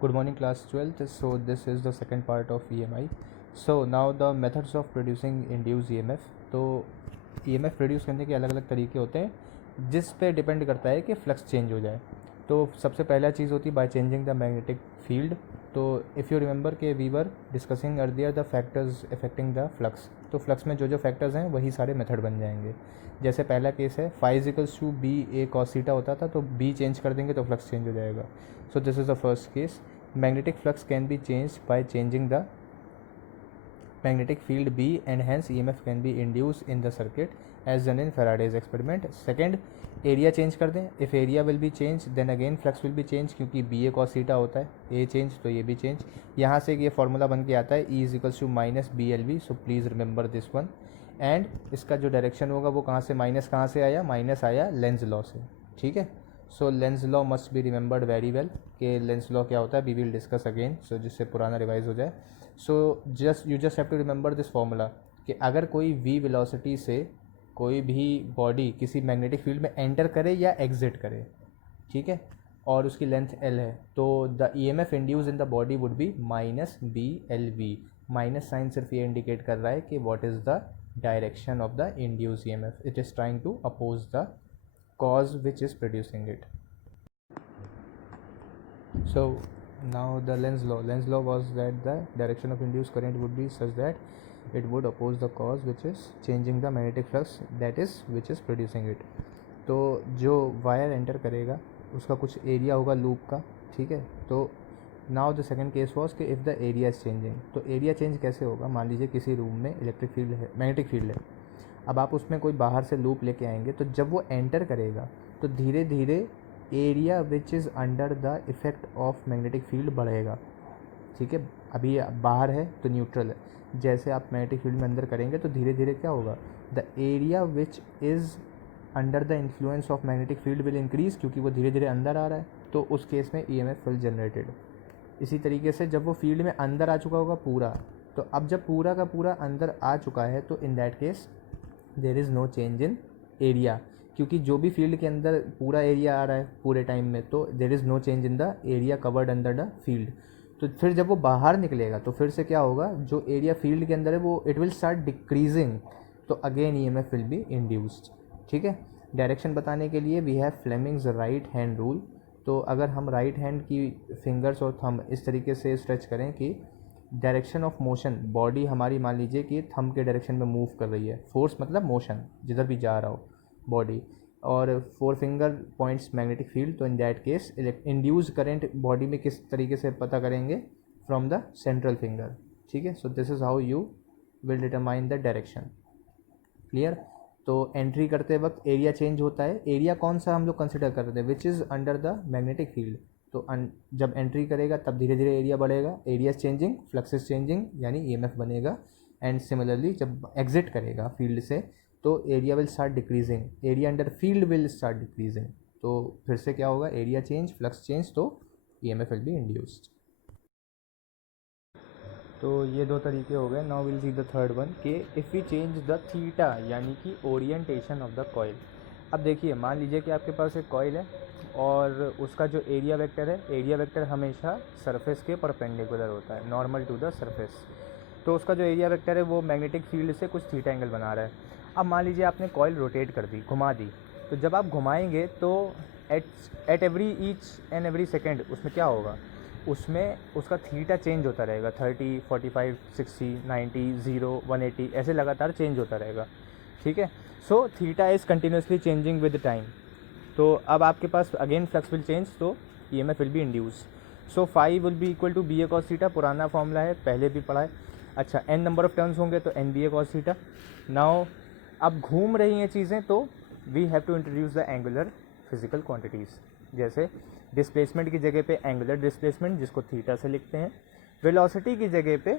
Good morning, class 12th. So this is the second part of EMI. So now the methods of producing induced EMF. तो EMF produce करने के अलग अलग तरीके होते हैं जिस पे डिपेंड करता है कि फ्लक्स चेंज हो जाए। तो सबसे पहला चीज़ होती है by changing the magnetic field. तो इफ़ यू रिमेंबर के we were discussing earlier the factors affecting the flux, तो फ्लक्स में जो जो फैक्टर्स हैं वही सारे मेथड बन जाएंगे। जैसे पहला केस है phi equals to B A cos theta होता था, तो बी चेंज कर देंगे तो फ्लक्स चेंज हो जाएगा। सो this is the first case. Magnetic flux can be changed by changing the magnetic field B, and hence EMF can be induced in the circuit as done in Faraday's experiment. Second, area change कर दें. If area will be changed, then again flux will be changed, क्योंकि B ए cos theta होता है, ए change तो ये भी change. यहाँ से ये फॉर्मूला बन के आता है E is equals to minus B L B. So please remember this one. And इसका जो डायरेक्शन होगा वो कहाँ से, माइनस कहाँ से आया, माइनस आया लेंस लॉ से। ठीक है। So lens law must be remembered very well कि लेंस लॉ क्या होता है, we will discuss again, so जिससे पुराना रिवाइज हो जाए। So you just have to remember this formula कि अगर कोई v वेलोसिटी से कोई भी बॉडी किसी मैग्नेटिक फील्ड में एंटर करे या एग्जिट करे, ठीक है, और उसकी लेंथ l है, तो the EMF induce in the body would be minus B L V. Minus sign सिर्फ ये इंडिकेट कर रहा है कि what is the direction of the induce EMF. It is trying to oppose the cause which is producing it. So now the Lenz law was that the direction of induced current would be such that it would oppose the cause which is changing the magnetic flux, that is which is producing it. तो जो wire enter करेगा उसका कुछ area होगा loop का, ठीक है। तो now the second case was कि if the area is changing, तो एरिया चेंज कैसे होगा, मान लीजिए किसी रूम में इलेक्ट्रिक फील्ड है, मैग्नेटिक फील्ड है, अब आप उसमें कोई बाहर से लूप लेके आएंगे, तो जब वो एंटर करेगा तो धीरे धीरे area which is under the effect of magnetic field बढ़ेगा, ठीक है। अभी बाहर है तो न्यूट्रल है, जैसे आप मैग्नेटिक फील्ड में अंदर करेंगे तो धीरे धीरे क्या होगा, the area which is under the influence of magnetic field will increase, क्योंकि वो धीरे धीरे अंदर आ रहा है, तो उस केस में EMF विल जनरेटेड। इसी तरीके से जब वो फील्ड में अंदर आ चुका होगा पूरा, तो अब जब पूरा का पूरा अंदर आ चुका है तो in that case there is no change in area, क्योंकि जो भी फील्ड के अंदर पूरा एरिया आ रहा है पूरे टाइम में, तो there is no change in the area covered under the field. तो फिर जब वो बाहर निकलेगा तो फिर से क्या होगा, जो एरिया फील्ड के अंदर है वो इट विल स्टार्ट डिक्रीजिंग, तो again EMF will be induced, ठीक है। डायरेक्शन बताने के लिए we have Fleming's right hand rule. तो अगर हम राइट हैंड की फिंगर्स और थंब इस तरीके से स्ट्रेच करें कि डायरेक्शन ऑफ मोशन, बॉडी हमारी मान लीजिए कि थंब के डायरेक्शन में मूव कर रही है, फोर्स मतलब मोशन जिधर भी जा रहा हो बॉडी, और four finger points magnetic field, तो in that case induce current body में किस तरीके से पता करेंगे, फ्रॉम द सेंट्रल फिंगर, ठीक है। So this is how you will determine the direction. Clear. तो एंट्री करते वक्त एरिया चेंज होता है, एरिया कौन सा हम लोग कंसिडर कर रहे थे, which is under the magnetic field. तो जब एंट्री करेगा तब धीरे धीरे एरिया बढ़ेगा, area changing flux is changing, यानी EMF बनेगा। एंड सिमिलरली जब एग्जिट करेगा फील्ड से तो area will start decreasing, area under field will start decreasing, तो फिर से क्या होगा, एरिया चेंज फ्लक्स चेंज, तो EMF विल बी इंड्यूस्ड। तो ये दो तरीके हो गए। Now will see the third one कि if we change the theta, यानी कि ओरिएंटेशन ऑफ द कॉइल। अब देखिए मान लीजिए कि आपके पास एक कॉइल है और उसका जो एरिया वेक्टर है, एरिया वेक्टर हमेशा सरफेस के परपेंडिकुलर होता है, नॉर्मल टू द सरफेस। तो उसका जो एरिया वेक्टर है वो मैग्नेटिक फील्ड से कुछ थीटा एंगल बना रहा है। अब मान लीजिए आपने कॉइल रोटेट कर दी, घुमा दी, तो जब आप घुमाएंगे तो at every each and every second उसमें क्या होगा, उसमें उसका थीटा चेंज होता रहेगा, 30, 45, 60, 90, 0, 180 ऐसे लगातार चेंज होता रहेगा, ठीक है। So theta is continuously changing with time. तो अब आपके पास अगेन फ्लक्स विल चेंज, तो EMF will be induce. So phi will be equal to B A cos theta, पुराना फॉर्मूला है, पहले भी पढ़ा है। अच्छा, n नंबर ऑफ टर्न्स होंगे तो n B A cos theta. Now अब घूम रही हैं चीज़ें, तो we have to introduce the angular physical quantities, जैसे डिस्प्लेसमेंट की जगह पे एंगुलर डिस्प्लेसमेंट जिसको थीटा से लिखते हैं, वेलोसिटी की जगह पे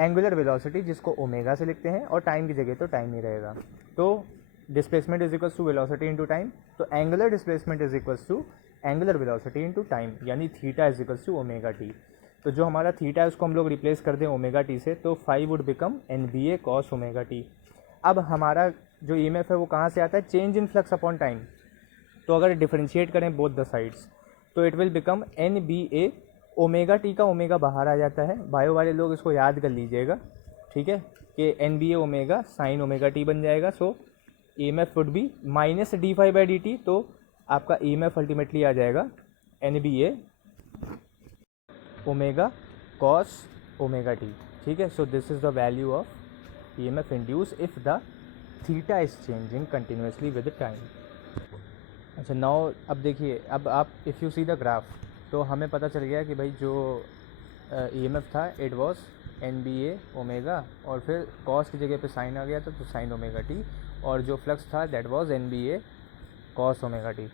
एंगुलर वेलोसिटी जिसको ओमेगा से लिखते हैं, और टाइम की जगह तो टाइम ही रहेगा। तो displacement is equals to velocity into time, तो angular displacement is equals to angular velocity into time, यानी theta is equals to omega T. तो जो हमारा थीटा है उसको हम लोग रिप्लेस कर दें ओमेगा टी से, तो phi would become NBA cos omega T. अब हमारा जो EMF है वो कहाँ से आता है, change in flux upon time. तो अगर डिफरेंशिएट करें बोथ द साइड्स तो it will become NBA omega T का ओमेगा बाहर आ जाता है, बायो वाले लोग इसको याद कर लीजिएगा, ठीक है, कि N B A omega sine omega t बन जाएगा। So E M F would be minus d phi by d t, तो आपका ई एम एफ अल्टीमेटली आ जाएगा N B A omega cos omega T, ठीक है। So this is the value of E M F induce if the theta is changing continuously with time. अच्छा, now अब देखिए, अब आप if you see the graph, तो हमें पता चल गया कि भाई जो ई एम एफ था it was N B A omega, और फिर कॉस की जगह पे साइन आ गया था तो साइन ओमेगा टी, और जो फ्लक्स था that was N B A cos omega T,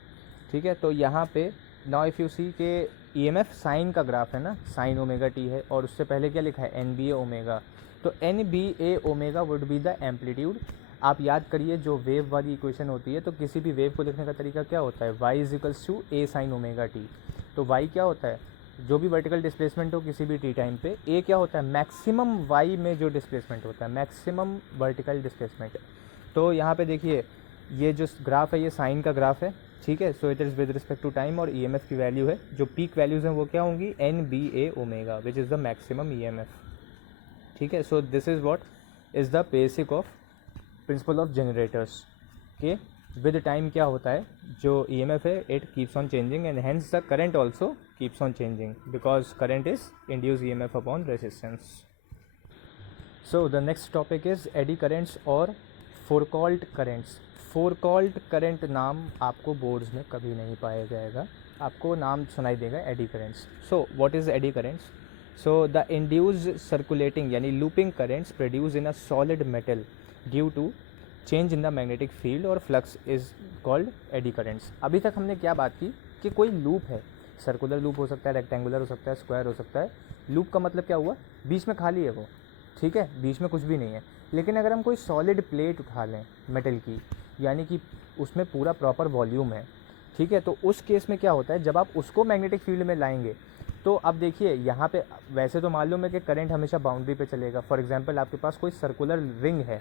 ठीक है। तो यहाँ पे नाउ इफ़ यू सी के ई एम एफ साइन का ग्राफ है ना, साइन ओमेगा टी है, और उससे पहले क्या लिखा है एन बी ए ओमेगा, तो N B A omega would be the amplitude. आप याद करिए जो वेव वाली इक्वेशन होती है, तो किसी भी वेव को लिखने का तरीका क्या होता है, y is equals to A sine omega T. तो y क्या होता है, जो भी वर्टिकल डिस्प्लेसमेंट हो किसी भी टी टाइम पे, a क्या होता है, मैक्सिमम y में जो डिस्प्लेसमेंट होता है, मैक्सिमम वर्टिकल डिस्प्लेसमेंट। तो यहाँ पे देखिए ये जो ग्राफ है ये साइन का ग्राफ है, ठीक है। So it is with respect to time, और ई एम एफ की वैल्यू है, जो पीक वैल्यूज़ हैं वो क्या होंगी, N B A omega which is the maximum E M F, ठीक है। So this is what is the basic of principle of generators के विद टाइम क्या होता है, जो ई एम एफ है it keeps on changing and hence the current also keeps on changing because current is induce E M F upon resistance. So the next topic is eddy currents और Foucault currents. फोरकॉल्ट current नाम आपको boards में कभी नहीं पाया जाएगा, आपको नाम सुनाई देगा eddy currents. So what is eddy currents, so the induced circulating यानी looping currents produce in a solid metal due to change in the magnetic field और flux is called eddy currents. अभी तक हमने क्या बात की कि कोई लूप है, सर्कुलर लूप हो सकता है, रेक्टेंगुलर हो सकता है, स्क्वायर हो सकता है। लूप का मतलब क्या हुआ, बीच में खाली है वो, ठीक है, बीच में कुछ भी नहीं है। लेकिन अगर हम कोई सॉलिड प्लेट उठा लें मेटल की, यानी कि उसमें पूरा प्रॉपर वॉल्यूम है, ठीक है, तो उस केस में क्या होता है, जब आप उसको मैग्नेटिक फील्ड में लाएंगे तो अब देखिए यहाँ पे वैसे तो मालूम है कि करंट हमेशा बाउंड्री पे चलेगा। फॉर एग्जांपल आपके पास कोई सर्कुलर रिंग है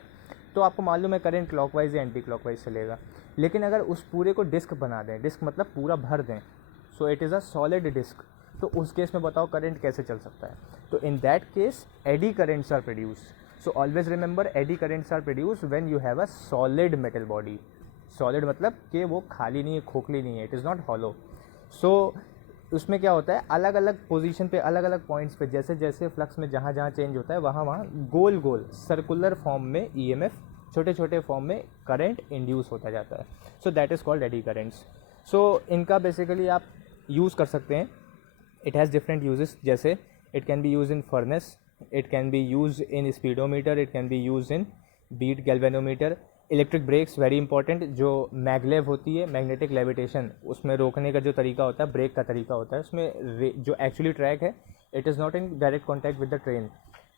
तो आपको मालूम है करंट क्लॉकवाइज या एंटी क्लॉकवाइज चलेगा। लेकिन अगर उस पूरे को डिस्क बना दें, डिस्क मतलब पूरा भर दें, so it is a solid disc, तो उस केस में बताओ करंट कैसे चल सकता है। तो in that case eddy currents are produced. So always remember eddy currents are produced when you have a solid metal body. Solid मतलब कि वो खाली नहीं है, खोखली नहीं है, इट इज़ नॉट हॉलो। सो उसमें क्या होता है, अलग अलग पोजीशन पे, अलग अलग पॉइंट्स पे, जैसे जैसे फ्लक्स में जहाँ जहाँ चेंज होता है वहाँ वहाँ गोल गोल सर्कुलर फॉर्म में ईएमएफ, छोटे छोटे फॉर्म में करंट इंड्यूस होता जाता है। So that is called eddy currents. So इनका बेसिकली आप यूज़ कर सकते हैं, इट हैज़ डिफरेंट यूजेस, जैसे it can be use in furnace, it can be use in speedometer, it can be use in beat galvanometer. Electric brakes very important, जो maglev होती है, magnetic levitation, उसमें रोकने का जो तरीका होता है, ब्रेक का तरीका होता है, उसमें जो एक्चुअली ट्रैक है it is not in direct contact with the train,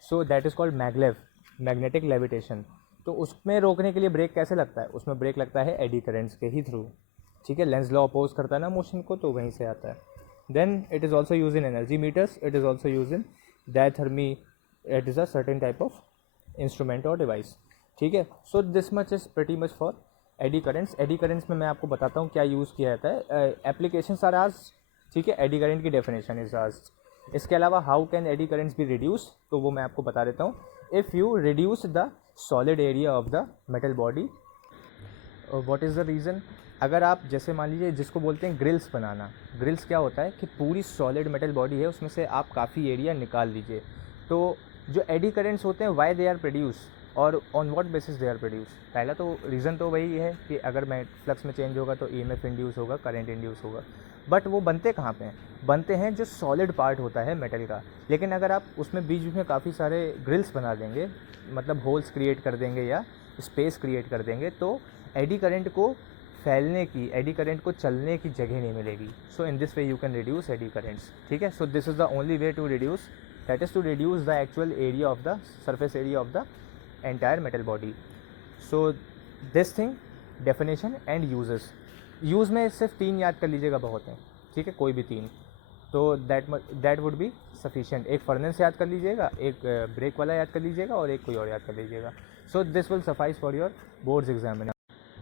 so that is called maglev, magnetic levitation. तो उसमें रोकने के लिए ब्रेक कैसे लगता है, उसमें ब्रेक लगता है एडी करेंट्स के ही थ्रू, ठीक है। लेंस लॉ अपोज करता है ना मोशन को, तो वहीं से आता है। Then it is also use in energy meters, it is also use in diathermy, it is a certain type of instrument और डिवाइस, ठीक है। So this much is pretty much for eddy currents. Eddy currents में मैं आपको बताता हूँ क्या use किया जाता है, एप्लीकेशंस आर आज, ठीक है, एडी करेंट की डेफिनेशन इज आज। इसके अलावा how can AD currents be reduce, तो वो मैं आपको बता देता हूँ। If you reduce the solid area of the metal body, what is the reason, अगर आप जैसे मान लीजिए जिसको बोलते हैं ग्रिल्स बनाना, ग्रिल्स क्या होता है कि पूरी सॉलिड मेटल बॉडी है उसमें से आप काफ़ी एरिया निकाल लीजिए, तो जो एडी करेंट्स होते हैं वाई दे आर प्रोड्यूस और on what basis they are produce. पहला तो रीज़न तो वही है कि अगर मैं फ्लक्स में चेंज होगा तो ईएमएफ इंड्यूस होगा, करंट इंड्यूस होगा, बट वो बनते कहाँ पे हैं, बनते हैं जो सॉलिड पार्ट होता है मेटल का। लेकिन अगर आप उसमें बीच बीच में काफ़ी सारे ग्रिल्स बना देंगे, मतलब होल्स क्रिएट कर देंगे या स्पेस क्रिएट कर देंगे, तो एडी करंट को फैलने की, एडी करंट को चलने की जगह नहीं मिलेगी। So in this way you can reduce eddy currents, ठीक है। So this is the only way to reduce, that is to reduce the actual area of the surface area of the entire metal body. So this thing, definition and uses. Use में सिर्फ 3 याद कर लीजिएगा बहुत है, ठीक है, कोई भी 3, तो दैट वुड बी सफिशिएंट। एक फर्नेस याद कर लीजिएगा, एक ब्रेक वाला याद कर लीजिएगा और एक कोई और याद कर लीजिएगा। So this will suffice for your boards examiner.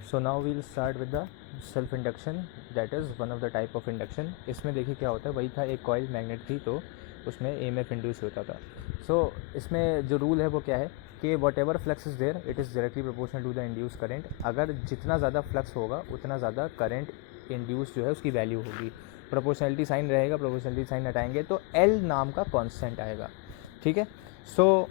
So now we'll start with the self induction that is one of the type of induction. इसमें देखिए क्या होता है, वही था, एक कॉइल मैग्नेट थी तो उसमें EMF इंड्यूस होता था। सो इसमें जो रूल है वो क्या है कि whatever flux is there it is directly proportional to the induce current. अगर जितना ज़्यादा फ्लक्स होगा उतना ज़्यादा करंट इंड्यूस जो है उसकी वैल्यू होगी। प्रोपोर्शनलिटी साइन रहेगा, प्रोपोर्शनलिटी साइन हटाएंगे तो L नाम का कॉन्स्टेंट आएगा, ठीक है। So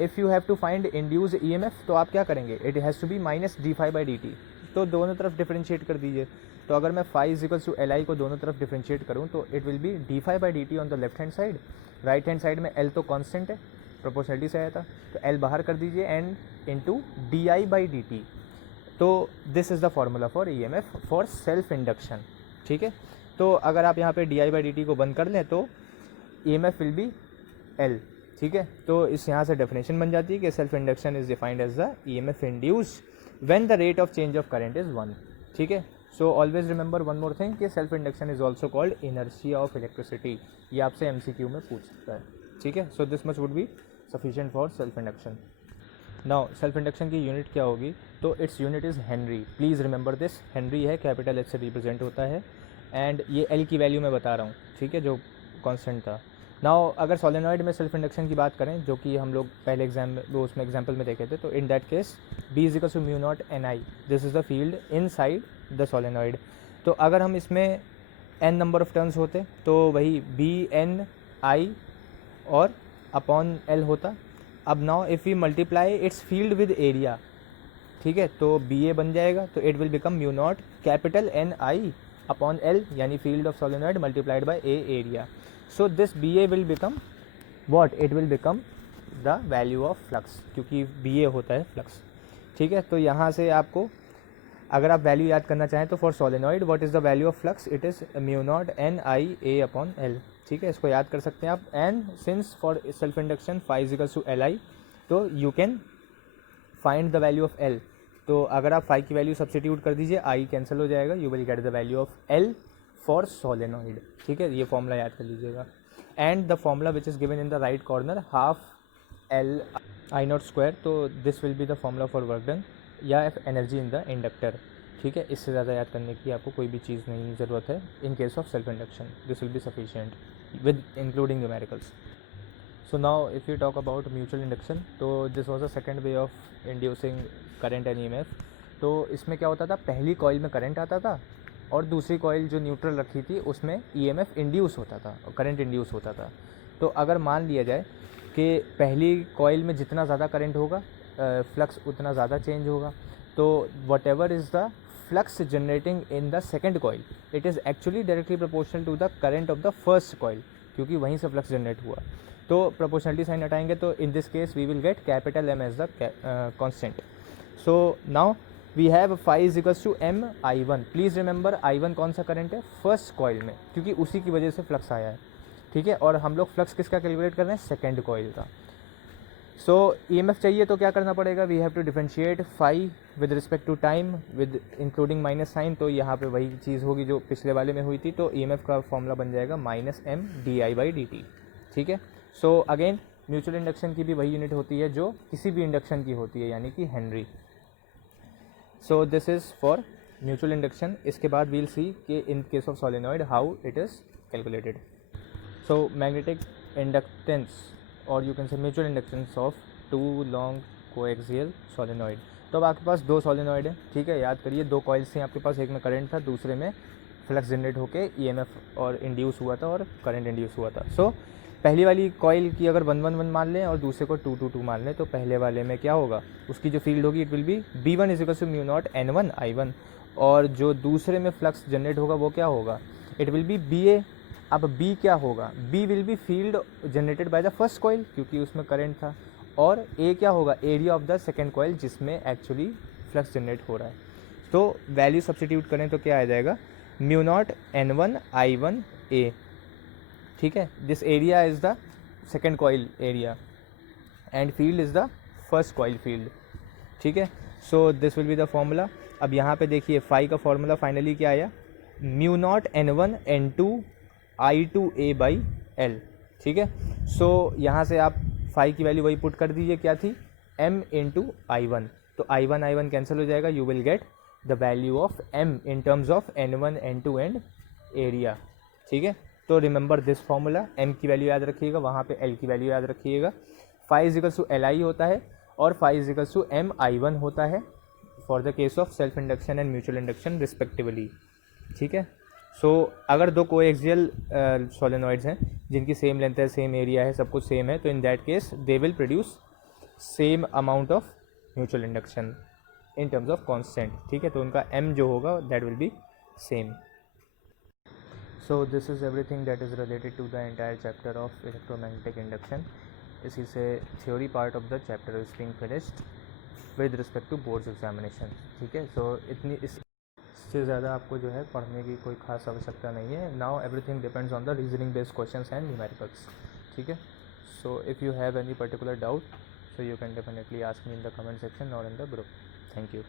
if you have to find induce EMF तो आप क्या करेंगे, it has to be minus d∅/dt। तो दोनों तरफ डिफरेंशिएट कर दीजिए। तो अगर मैं phi इक्वल्स टू Li को दोनों तरफ डिफरेंशिएट करूँ तो it will B d∅/dt on the left hand side, right hand side में L तो कांस्टेंट है, प्रोपोर्शनलिटी से आया था, तो L बाहर कर दीजिए एंड इनटू di/dt। तो this is the formula for EMF for self induction, ठीक है। तो अगर आप यहाँ पे di/dt को बंद कर लें तो EMF विल बी L, ठीक है। तो इस यहाँ से डेफिनेशन बन जाती है कि self induction is defined as the EMF induced when the rate of change of current is 1, ठीक है। So always remember one more thing कि self induction is also called inertia of electricity. ये आपसे MCQ में पूछ सकता है, ठीक है। So this much would be sufficient for self induction. Now self induction की यूनिट क्या होगी, तो its unit is henry. Please remember this, Henry है, कैपिटल H से रिप्रेजेंट होता है एंड ये L की वैल्यू मैं बता रहा हूँ, ठीक है, जो कॉन्स्टेंट था। नाउ अगर सोलेनॉइड में सेल्फ इंडक्शन की बात करें, जो कि हम लोग पहले वो उसमें एग्जाम्पल में देखे थे, तो in that case B is equal to mu not NI, this is the field inside the solenoid. तो अगर हम इसमें n नंबर ऑफ टर्न्स होते तो वही BNI और अपॉन L होता। अब now if we multiply its field with area, ठीक है, तो BA बन जाएगा, तो it will become mu not capital NI upon L, यानी field of solenoid multiplied by A area. So this BA will become what, it will become the value of flux, क्योंकि BA होता है flux, ठीक है। तो यहाँ से आपको अगर आप वैल्यू याद करना चाहें तो for solenoid what is the value of flux, it is mu not NI A upon L, ठीक है, इसको याद कर सकते हैं आप। And since for self induction phi is equals to Li, तो you can find the value of L। तो अगर आप phi की वैल्यू सब्सटीट्यूट कर दीजिए, I कैंसिल हो जाएगा, you will get the value of L for solenoid, ठीक है। ये फॉर्मूला याद कर लीजिएगा। And the formula which is given in the right corner half L I0 square, तो this will be the formula for work done या energy in the inductor, ठीक है। इससे ज़्यादा याद करने की आपको कोई भी चीज़ नहीं ज़रूरत है। In case of self induction this will be sufficient with including numericals. So now if you talk about mutual induction, तो this was a second way of inducing current and EMF। तो इसमें क्या होता था, पहली कॉइल में current आता था और दूसरी कॉइल जो न्यूट्रल रखी थी उसमें EMF इंड्यूस होता था और करंट इंड्यूस होता था। तो अगर मान लिया जाए कि पहली कॉइल में जितना ज़्यादा करंट होगा फ्लक्स उतना ज़्यादा चेंज होगा, तो whatever is the flux generating in the second coil it is actually directly proportional to the current of the first coil, क्योंकि वहीं से फ्लक्स जनरेट हुआ। तो प्रोपोर्शनलिटी साइन हटाएंगे तो in this case we will get capital M as the constant. So now we have phi is equals to MI1। Please remember I1 कौन सा current है, फर्स्ट कॉइल में, क्योंकि उसी की वजह से फ्लक्स आया है, ठीक है। और हम लोग फ्लक्स किसका कैलकुलेट कर रहे हैं, सेकेंड कॉइल का। सो EMF चाहिए तो क्या करना पड़ेगा, we have to differentiate phi with respect to time with including minus sign. तो यहाँ पे वही चीज़ होगी जो पिछले वाले में हुई थी, तो EMF का फॉर्मूला बन जाएगा -M di/dt, ठीक है। सो अगेन म्यूचुअल इंडक्शन की भी वही यूनिट होती है जो किसी भी इंडक्शन की होती है, यानी कि henry. So this is for mutual induction. इसके बाद वील सी कि in case of solenoid how it is calculated. So magnetic inductance और you can say mutual inductance of two long coaxial solenoid. तो अब आपके पास दो सोलेनॉइड है, ठीक है, याद करिए, दो कॉइल्स थी आपके पास, एक में करंट था, दूसरे में फ्लक्स जनरेट होके EMF और इंड्यूस हुआ था और करंट इंड्यूस हुआ था। सो पहली वाली कॉइल की अगर 111 मान लें और दूसरे को 222 मान लें, तो पहले वाले में क्या होगा, उसकी जो फील्ड होगी it will be B1 is equal to mu not N1 I1, और जो दूसरे में फ्लक्स जनरेट होगा वो क्या होगा, इट विल बी BA। अब B क्या होगा, B will be field generated by the first coil क्योंकि उसमें करंट था, और A क्या होगा, area of the second coil जिसमें एक्चुअली फ्लक्स जनरेट हो रहा है। तो वैल्यू सब्सटीट्यूट करें तो क्या आ जाएगा, mu not N1 I1 A, ठीक है। This area is the second coil area and field is the first coil field, ठीक है। So this will be the formula. अब यहाँ पे देखिए phi का फॉर्मूला फाइनली क्या आया, mu not N1 N2 I2A by L, ठीक है। सो यहाँ से आप phi की वैल्यू वही पुट कर दीजिए, क्या थी, M इंटू I1, तो I1 कैंसिल हो जाएगा, you will get the value of m in terms of n1 n2 and area. ठीक है, तो रिमेंबर दिस फॉर्मूला, m की वैल्यू याद रखिएगा, वहाँ पे l की वैल्यू याद रखिएगा. Phi is equals to li होता है और phi is equals to mi1 होता है for the case of self induction and mutual induction respectively. ठीक है, सो अगर दो कोएक्सियल सोलेनॉइड्स हैं जिनकी सेम लेंथ है, सेम एरिया है, सब कुछ सेम है, तो in that case they will produce same amount of mutual induction in terms of constant. ठीक है, तो उनका m जो होगा that will be same. So this is everything that is related to the entire chapter of electromagnetic induction. इसी से theory part of the chapter is being finished with respect to boards examination. ठीक है, सो इतनी इससे ज़्यादा आपको जो है पढ़ने की कोई खास आवश्यकता नहीं है. Now everything depends on the reasoning based questions and numericals. ठीक है, so if you have any particular doubt, so you can definitely ask me in the comment section or in the group. Thank you.